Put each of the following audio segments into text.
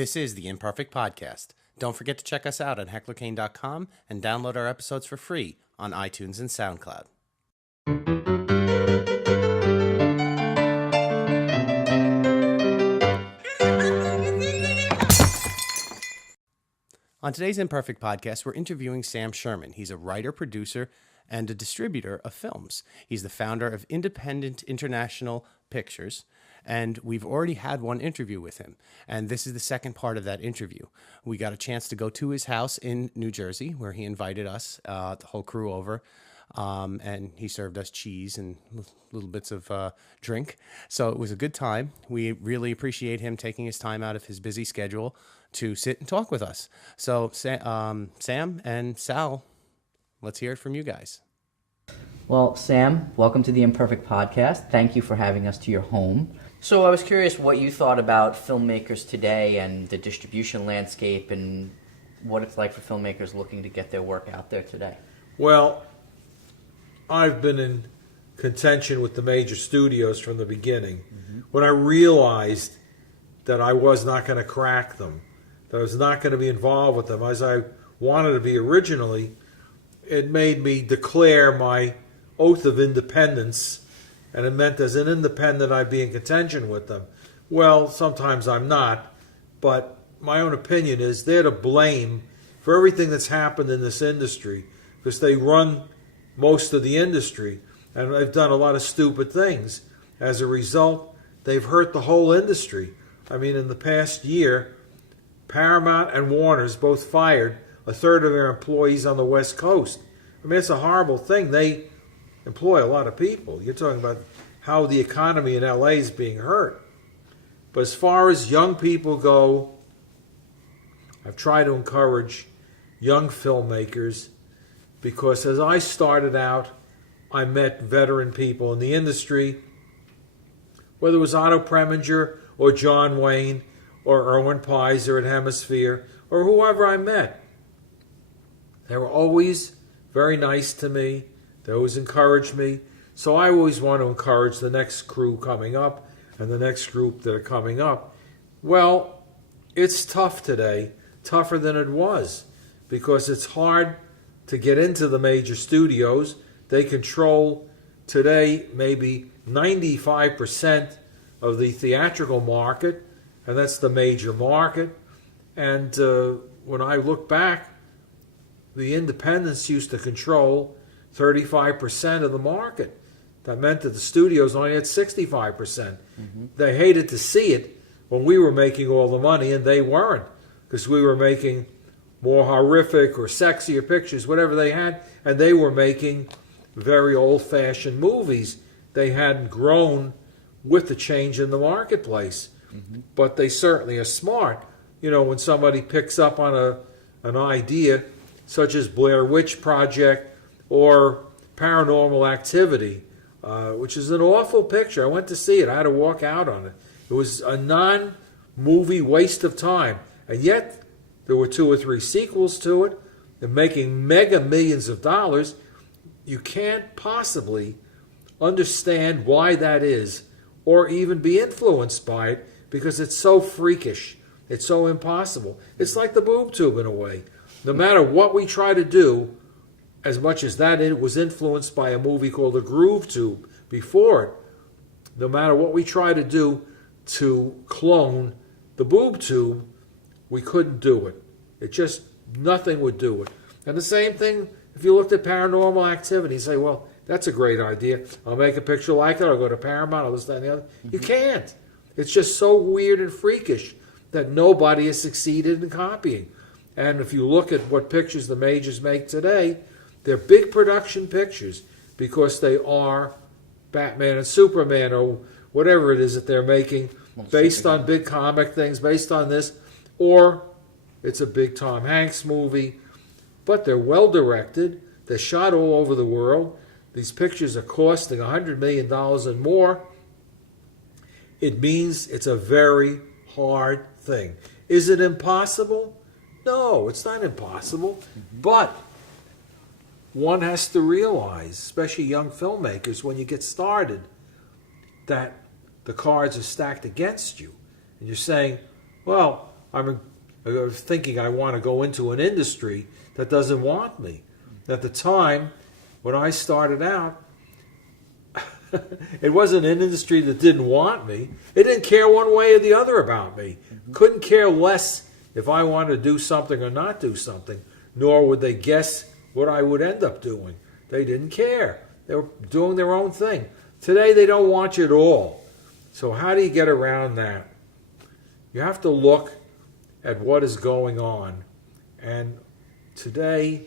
This is the Imperfect Podcast. Don't forget to check us out at hecklerkane.com and download our episodes for free on iTunes and SoundCloud. On today's Imperfect Podcast, we're interviewing Sam Sherman. He's a writer, producer, and a distributor of films. He's the founder of Independent International Pictures, and we've already had one interview with him. And this is the second part of that interview. We got a chance to go to his house in New Jersey, where he invited us, the whole crew over, and he served us cheese and little bits of drink. So it was a good time. We really appreciate him taking his time out of his busy schedule to sit and talk with us. So Sam and Sal, let's hear it from you guys. Well, Sam, welcome to the Imperfect Podcast. Thank you for having us to your home. So I was curious what you thought about filmmakers today and the distribution landscape and what it's like for filmmakers looking to get their work out there today. Well, I've been in contention with the major studios from the beginning. Mm-hmm. When I realized that I was not going to crack them, that I was not going to be involved with them as I wanted to be originally, it made me declare my oath of independence, and it meant as an independent I'd be in contention with them. Well, sometimes I'm not, but my own opinion is they're to blame for everything that's happened in this industry because they run most of the industry, and they've done a lot of stupid things. As a result, they've hurt the whole industry. I mean, in the past year, Paramount and Warner's both fired a third of their employees on the West Coast. I mean, it's a horrible thing. They employ a lot of people. You're talking about how the economy in LA is being hurt. But as far as young people go, I've tried to encourage young filmmakers because as I started out, I met veteran people in the industry, whether it was Otto Preminger or John Wayne or Erwin Pizer at Hemisphere or whoever I met. They were always very nice to me. They always encouraged me. So I always want to encourage the next crew coming up and the next group that are coming up. Well, it's tough today, tougher than it was, because it's hard to get into the major studios. They control today maybe 95% of the theatrical market, and that's the major market. And when I look back, the independents used to control 35% of the market. That meant that the studios only had 65%. Mm-hmm. They hated to see it when we were making all the money and they weren't, because we were making more horrific or sexier pictures, whatever they had, and they were making very old-fashioned movies. They hadn't grown with the change in the marketplace. Mm-hmm. But they certainly are smart. You know, when somebody picks up on an idea such as Blair Witch Project or Paranormal Activity, which is an awful picture. I went to see it. I had to walk out on it. It was a non-movie waste of time. And yet, there were 2 or 3 sequels to it. They're making mega millions of dollars. You can't possibly understand why that is or even be influenced by it because it's so freakish. It's so impossible. It's like the boob tube in a way. No matter what we try to do, as much as that it was influenced by a movie called The Groove Tube before it, no matter what we try to do to clone the boob tube, we couldn't do it. It just, nothing would do it. And the same thing, if you looked at Paranormal Activity, you say, well, that's a great idea. I'll make a picture like it. I'll go to Paramount. I'll this, that, and the other. Mm-hmm. You can't. It's just so weird and freakish that nobody has succeeded in copying. And if you look at what pictures the majors make today, they're big production pictures because they are Batman and Superman or whatever it is that they're making based on big comic things, based on this, or it's a big Tom Hanks movie. But they're well directed. They're shot all over the world. These pictures are costing $100 million and more. It means it's a very hard thing. Is it impossible? No, it's not impossible. Mm-hmm. But one has to realize, especially young filmmakers, when you get started, that the cards are stacked against you. And you're saying, well, I was thinking I want to go into an industry that doesn't want me. At the time, when I started out, it wasn't an industry that didn't want me. It didn't care one way or the other about me. Couldn't care less if I wanted to do something or not do something, nor would they guess what I would end up doing. They didn't care. They were doing their own thing. Today, they don't want you at all. So how do you get around that? You have to look at what is going on. And today,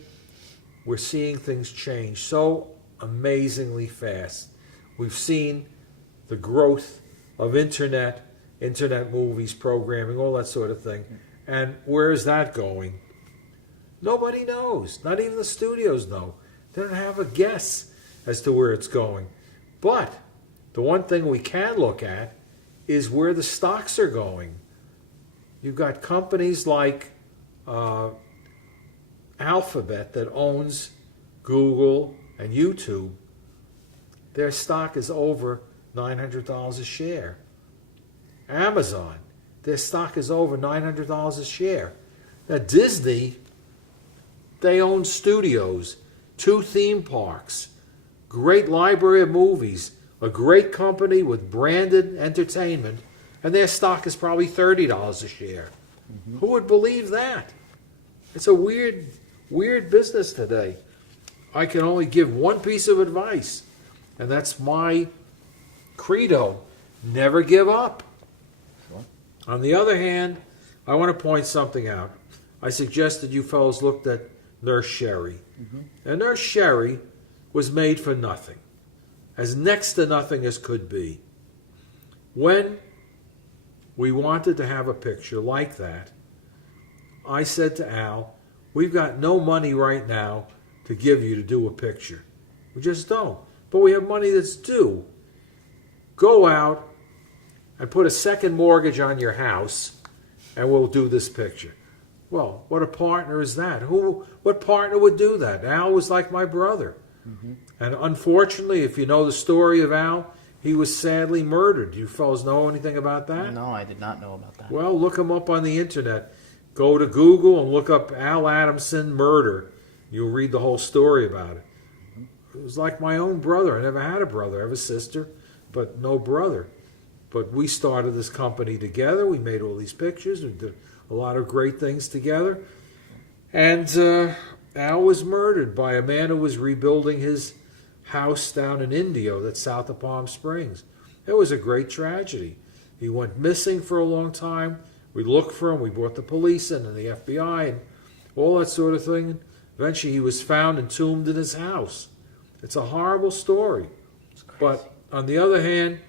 we're seeing things change so amazingly fast. We've seen the growth of internet movies, programming, all that sort of thing. And where is that going? Nobody knows. Not even the studios know. They don't have a guess as to where it's going. But the one thing we can look at is where the stocks are going. You've got companies like Alphabet that owns Google and YouTube. Their stock is over $900 a share. Amazon, their stock is over $900 a share. Now Disney, they own studios, 2 theme parks, great library of movies, a great company with branded entertainment, and their stock is probably $30 a share. Who would believe that? It's a weird business today. I can only give one piece of advice, and that's my credo: never give up. On the other hand, I want to point something out. I suggested you fellows looked at Nurse Sherry. And Nurse Sherry was made for nothing, as next to nothing as could be. When we wanted to have a picture like that, I said to Al, we've got no money right now to give you to do a picture. We just don't. But we have money that's due. Go out and put a second mortgage on your house, and we'll do this picture. Well, what a partner is that? What partner would do that? Al was like my brother. And unfortunately, if you know the story of Al, he was sadly murdered. Do you fellows know anything about that? No, I did not know about that. Well, look him up on the internet. Go to Google and look up Al Adamson murder. You'll read the whole story about it. It was like my own brother. I never had a brother. I have a sister, but no brother. But we started this company together. We made all these pictures. We did a lot of great things together. And Al was murdered by a man who was rebuilding his house down in Indio, that's south of Palm Springs. It was a great tragedy. He went missing for a long time. We looked for him. We brought the police in and the FBI and all that sort of thing. Eventually he was found entombed in his house. It's a horrible story. But on the other hand,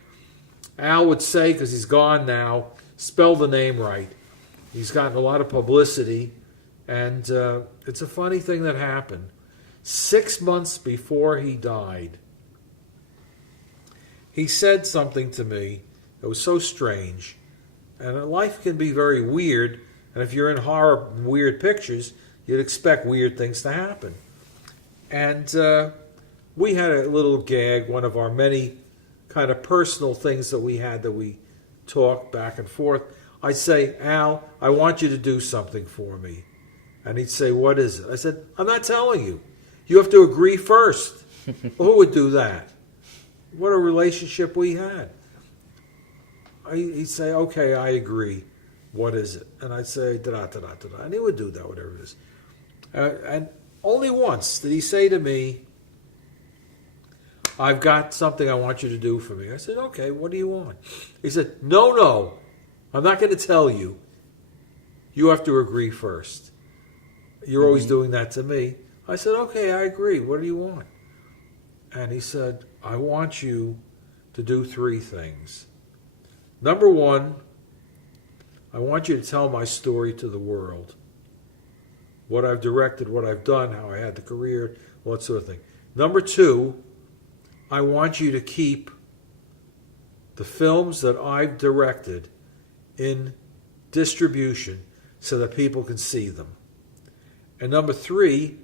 Al would say, because he's gone now, spell the name right. He's gotten a lot of publicity, and it's a funny thing that happened. 6 months before he died, he said something to me that was so strange. And life can be very weird, and if you're in horror and weird pictures, you'd expect weird things to happen. And we had a little gag, one of our many kind of personal things that we had that we talked back and forth. I'd say, Al, I want you to do something for me. And he'd say, what is it? I said, I'm not telling you. You have to agree first. Well, who would do that? What a relationship we had. He'd say, okay, I agree. What is it? And I'd say, da-da-da-da-da. And he would do that, whatever it is. And only once did he say to me, I've got something I want you to do for me. I said, okay, what do you want? He said, no, I'm not going to tell you. You have to agree first. You're always doing that to me. I said, okay, I agree. What do you want? And he said, I want you to do 3 things. Number 1, I want you to tell my story to the world. What I've directed, what I've done, how I had the career, all that sort of thing. Number 2, I want you to keep the films that I've directed in distribution so that people can see them. And number 3,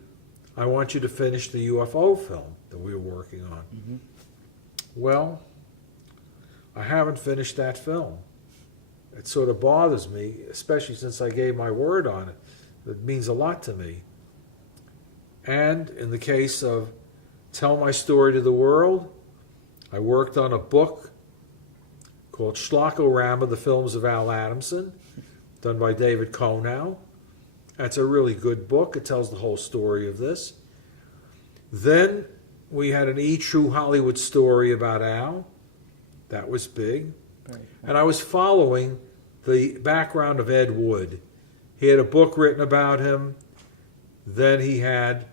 I want you to finish the UFO film that we were working on. Well, I haven't finished that film. it sort of bothers me, especially since I gave my word on it. It means a lot to me. And in the case of Tell My Story to the World, I worked on a book called Schlockorama, The Films of Al Adamson, done by David Konow. That's a really good book. It tells the whole story of this. Then we had an E! True Hollywood story about Al. That was big. And I was following the background of Ed Wood. He had a book written about him. Then he had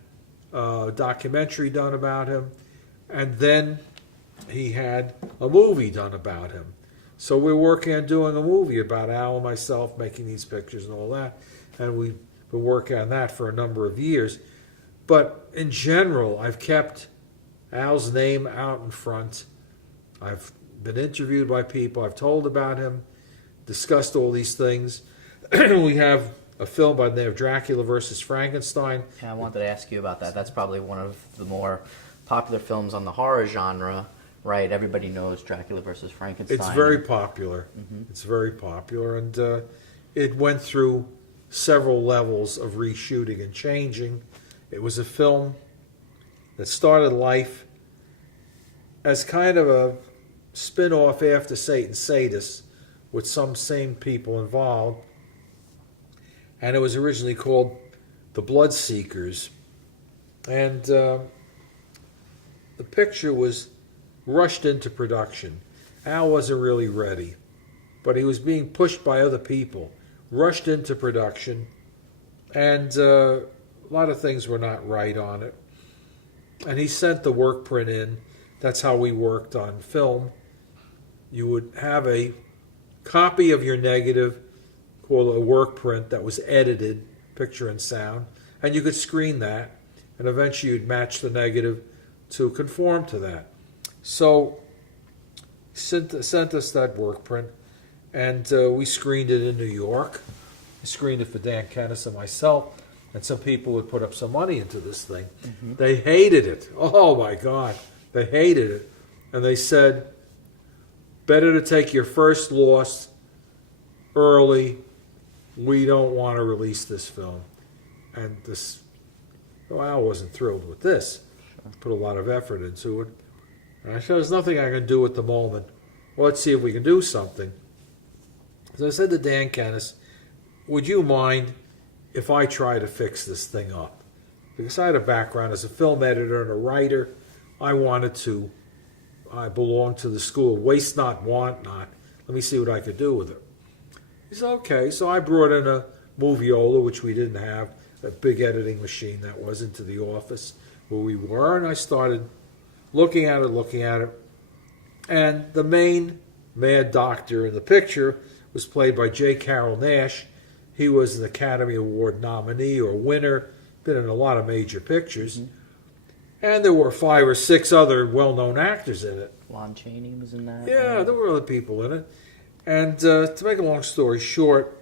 a documentary done about him. And then he had a movie done about him. So we're working on doing a movie about Al and myself making these pictures and all that. And we've been working on that for a number of years. But in general, I've kept Al's name out in front. I've been interviewed by people. I've told about him, discussed all these things. We have a film by the name of Dracula versus Frankenstein. And I wanted to ask you about that. That's probably one of the more popular films on the horror genre, right? Everybody knows Dracula versus Frankenstein. It's very popular. It's very popular. And it went through several levels of reshooting and changing. It was a film that started life as kind of a spin-off after Satan's Sadists with some same people involved. And it was originally called The Bloodseekers. And the picture was rushed into production. Al wasn't really ready, but he was being pushed by other people, rushed into production, and a lot of things were not right on it. And he sent the work print in. That's how we worked on film. You would have a copy of your negative called a work print that was edited, picture and sound, and you could screen that, and eventually you'd match the negative to conform to that. So sent us that work print, and we screened it in New York. I screened it for Dan Kennis and myself, and some people would put up some money into this thing. They hated it. Oh my God, they hated it. And they said, better to take your first loss early. We don't want to release this film. And this, Al wasn't thrilled with this. Put a lot of effort into it. And I said, there's nothing I can do at the moment. Well, let's see if we can do something. So I said to Dan Kennis, would you mind if I try to fix this thing up? Because I had a background as a film editor and a writer. I belonged to the school of waste not, want not. Let me see what I could do with it. He said, okay. So I brought in a Moviola, which we didn't have, a big editing machine that was into the office where we were, and I started looking at it. And the main mad doctor in the picture was played by J. Carrol Naish. He was an Academy Award nominee or winner, been in a lot of major pictures. And there were 5 or 6 other well-known actors in it. Lon Chaney was in that. Yeah, there were other people in it. And to make a long story short,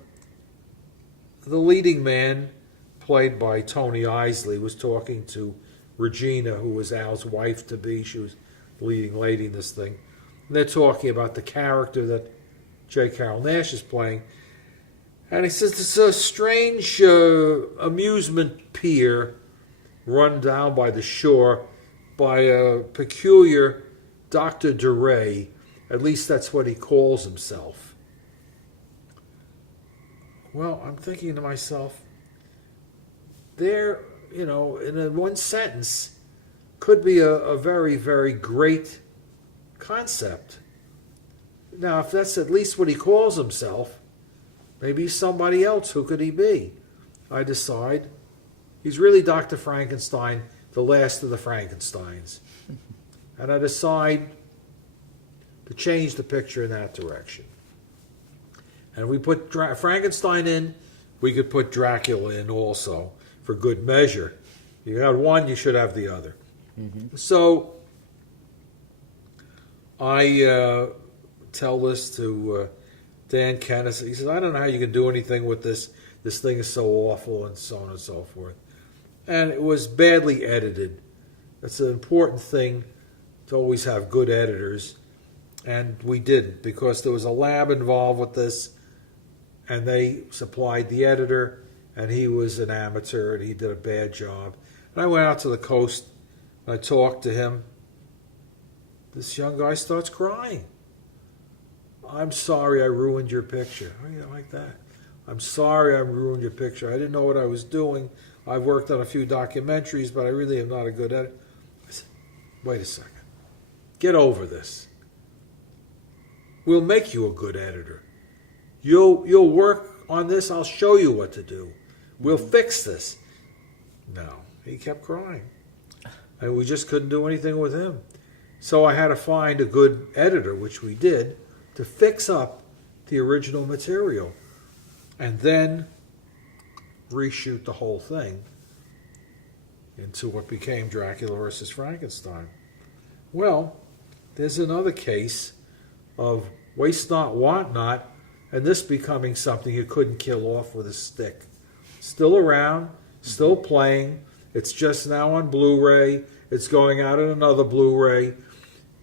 the leading man, played by Tony Isley, was talking to Regina, who was Al's wife-to-be. She was the leading lady in this thing. And they're talking about the character that J. Carrol Naish is playing. And he says, it's a strange amusement pier run down by the shore by a peculiar Dr. DeRay. At least that's what he calls himself. Well, I'm thinking to myself, there, in one sentence, could be a very, very great concept. Now, if that's at least what he calls himself, maybe somebody else. Who could he be? I decide he's really Dr. Frankenstein, the last of the Frankensteins. And I decide to change the picture in that direction. And we put Frankenstein in, we could put Dracula in also, for good measure. You have one, you should have the other. So I tell this to Dan Kennis. He says, I don't know how you can do anything with this. This thing is so awful, and so on and so forth. And it was badly edited. It's an important thing to always have good editors. And we didn't, because there was a lab involved with this. and they supplied the editor, and he was an amateur, and he did a bad job. And I went out to the coast, and I talked to him. This young guy starts crying. I'm sorry I ruined your picture. Oh, yeah, like that. I'm sorry I ruined your picture. I didn't know what I was doing. I've worked on a few documentaries, but I really am not a good editor. I said, wait a second. Get over this. We'll make you a good editor. You'll work on this. I'll show you what to do. We'll fix this. No, he kept crying. And we just couldn't do anything with him. So I had to find a good editor, which we did, to fix up the original material. And then reshoot the whole thing into what became Dracula versus Frankenstein. Well, there's another case of waste not, want not, and this becoming something you couldn't kill off with a stick. Still around, still playing. It's just now on Blu-ray. It's going out in another Blu-ray.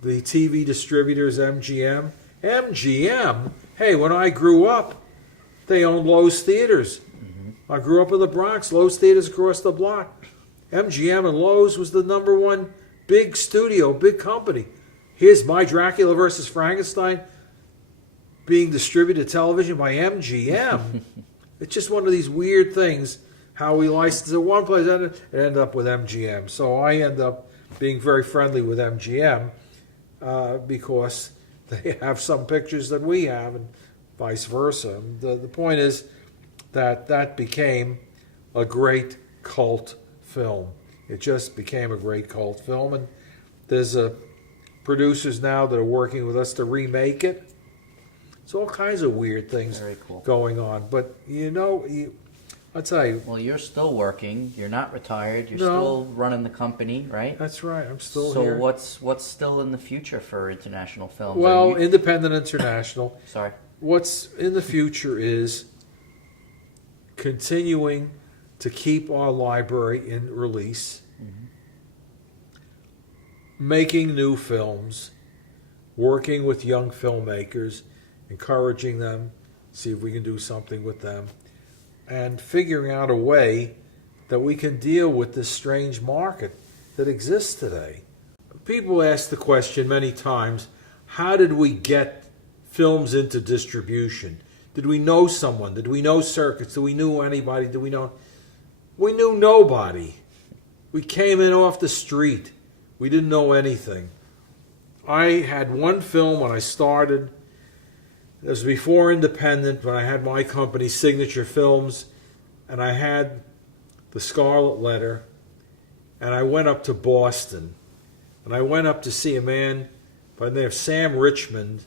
The TV distributors, MGM. MGM? Hey, when I grew up, they owned Lowe's Theaters. I grew up in the Bronx. Lowe's Theaters across the block. MGM and Lowe's was the number one big studio, big company. Here's my Dracula versus Frankenstein being distributed television by MGM. It's just one of these weird things, how we license it one place and end up with MGM. So I end up being very friendly with MGM because they have some pictures that we have and vice versa. The point is that became a great cult film. It just became a great cult film, and there's producers now that are working with us to remake it. It's all kinds of weird things going on. But, I'll tell you. Well, you're still working. You're not retired. You're still running the company, right? That's right. I'm still here. So what's still in the future for international films? Well, independent international. Sorry. What's in the future is continuing to keep our library in release, making new films, working with young filmmakers, encouraging them, see if we can do something with them, and figuring out a way that we can deal with this strange market that exists today. People ask the question many times, how did we get films into distribution? Did we know someone? Did we know circuits? Did we know anybody? We knew nobody. We came in off the street. We didn't know anything. I had one film when I started. It was before independent, when I had my company, Signature Films, and I had the Scarlet Letter, and I went up to Boston, and I went up to see a man by the name of Sam Richmond.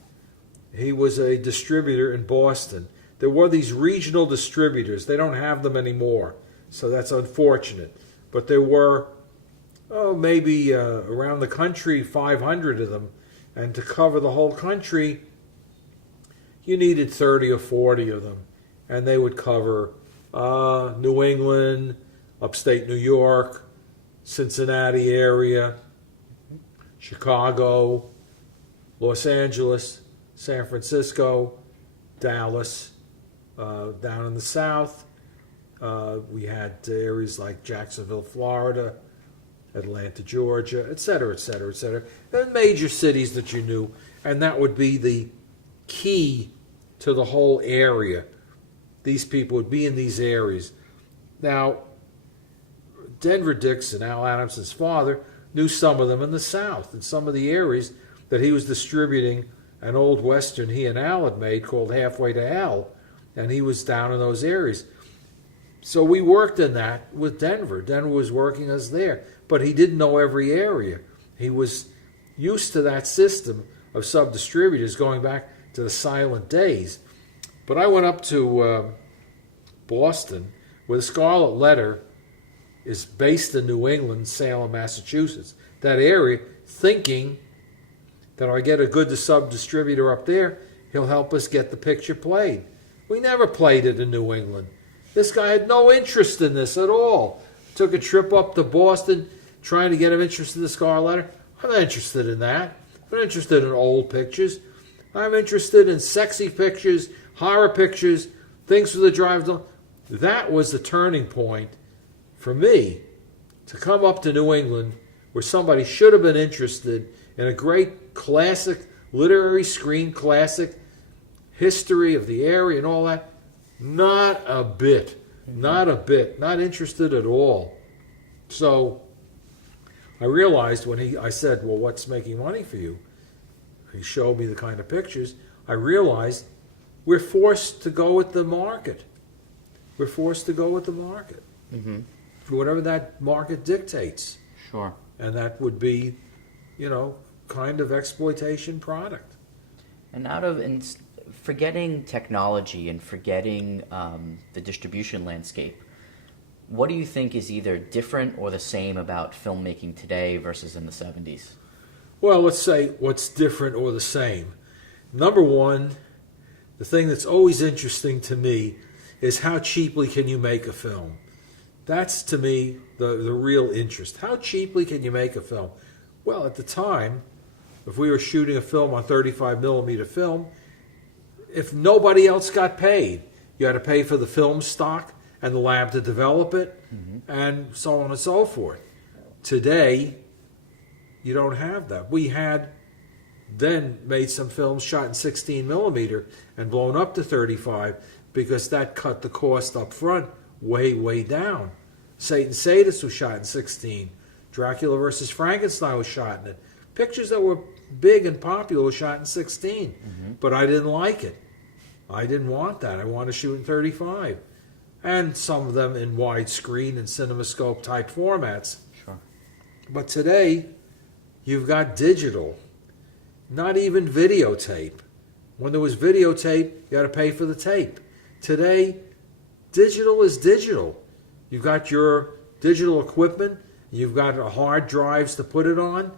He was a distributor in Boston. There were these regional distributors. They don't have them anymore, so that's unfortunate. But there were, maybe around the country, 500 of them. And to cover the whole country, you needed 30 or 40 of them. And they would cover New England, upstate New York, Cincinnati area, Chicago, Los Angeles, San Francisco, Dallas, down in the South. We had areas like Jacksonville, Florida, Atlanta, Georgia, et cetera, et cetera, et cetera. And major cities that you knew. And that would be the key to the whole area. These people would be in these areas. Now, Denver Dixon, Al Adamson's father, knew some of them in the South, in some of the areas that he was distributing an old Western he and Al had made called Halfway to Hell, and he was down in those areas. So we worked in that with Denver. Denver was working us there, but he didn't know every area. He was used to that system of sub-distributors going back to the silent days. But I went up to Boston, where the Scarlet Letter is based in New England, Salem, Massachusetts, that area, thinking that I get a good sub-distributor up there, he'll help us get the picture played. We never played it in New England. This guy had no interest in this at all. Took a trip up to Boston trying to get him interested in the Scarlet Letter. I'm not interested in that. I'm not interested in old pictures. I'm interested in sexy pictures, horror pictures, things for the drive. That was the turning point for me to come up to New England, where somebody should have been interested in a great classic literary screen, classic history of the area and all that. Not a bit. Not a bit. Not interested at all. So I realized when I said, well, what's making money for you? He showed me the kind of pictures. I realized we're forced to go with the market. We're forced to go with the market. Mm-hmm. For whatever that market dictates. Sure. And that would be, kind of exploitation product. And forgetting technology and forgetting the distribution landscape, what do you think is either different or the same about filmmaking today versus in the 70s? Well, let's say what's different or the same. Number one, the thing that's always interesting to me is how cheaply can you make a film? That's, to me, the real interest. How cheaply can you make a film? Well, at the time, if we were shooting a film on 35 millimeter film, if nobody else got paid, you had to pay for the film stock and the lab to develop it, and so on and so forth. Today, you don't have that. We had then made some films shot in 16 millimeter and blown up to 35 because that cut the cost up front way, way down. Satan Sadist was shot in 16. Dracula versus Frankenstein was shot in it. Pictures that were big and popular were shot in 16. But I didn't like it. I didn't want that. I wanted to shoot in 35. And some of them in widescreen and CinemaScope type formats. Sure. But today, you've got digital. Not even videotape. When there was videotape, you had to pay for the tape. Today, digital is digital. You've got your digital equipment. You've got hard drives to put it on.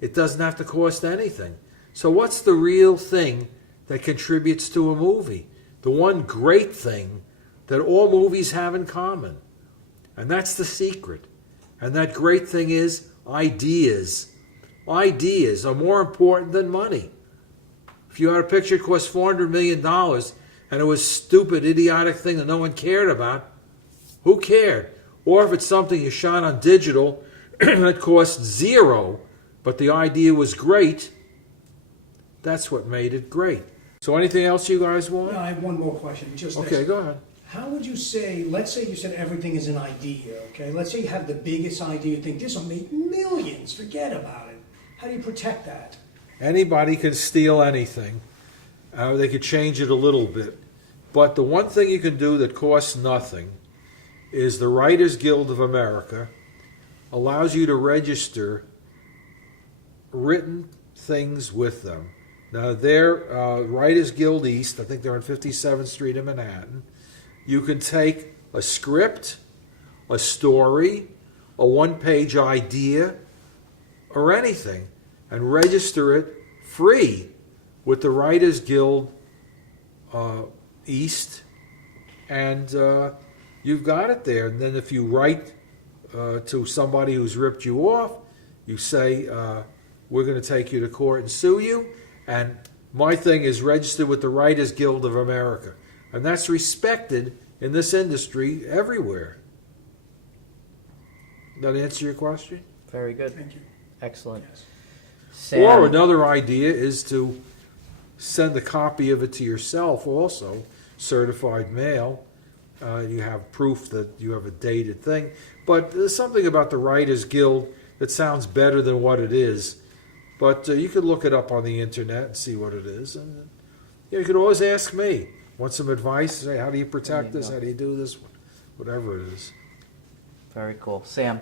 It doesn't have to cost anything. So what's the real thing that contributes to a movie? The one great thing that all movies have in common. And that's the secret. And that great thing is ideas. Ideas are more important than money. If you had a picture that cost $400 million and it was a stupid, idiotic thing that no one cared about, who cared? Or if it's something you shot on digital that cost zero, but the idea was great, that's what made it great. So anything else you guys want? No, I have one more question. Okay, go ahead. How would you say, let's say you said everything is an idea, okay? Let's say you have the biggest idea, you think this will make millions, forget about it. How do you protect that? Anybody can steal anything. They could change it a little bit. But the one thing you can do that costs nothing is the Writers Guild of America allows you to register written things with them. Now, they're Writers Guild East. I think they're on 57th Street in Manhattan. You can take a script, a story, a one-page idea, or anything, and register it free with the Writers Guild East, and you've got it there. And then if you write to somebody who's ripped you off, you say, we're going to take you to court and sue you, and my thing is registered with the Writers Guild of America. And that's respected in this industry everywhere. That answer your question? Very good. Thank you. Excellent. Yes. Sam, Or another idea is to send a copy of it to yourself also, certified mail. You have proof that you have a dated thing. But there's something about the Writers Guild that sounds better than what it is. But you could look it up on the internet and see what it is. And you could always ask me. Want some advice? Say, how do you protect this? How do you do this? Whatever it is. very cool. Sam,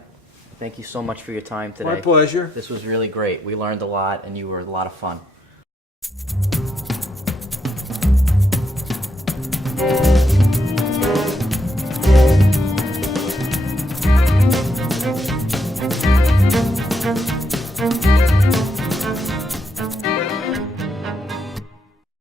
thank you so much for your time today. My pleasure. This was really great. We learned a lot, and you were a lot of fun.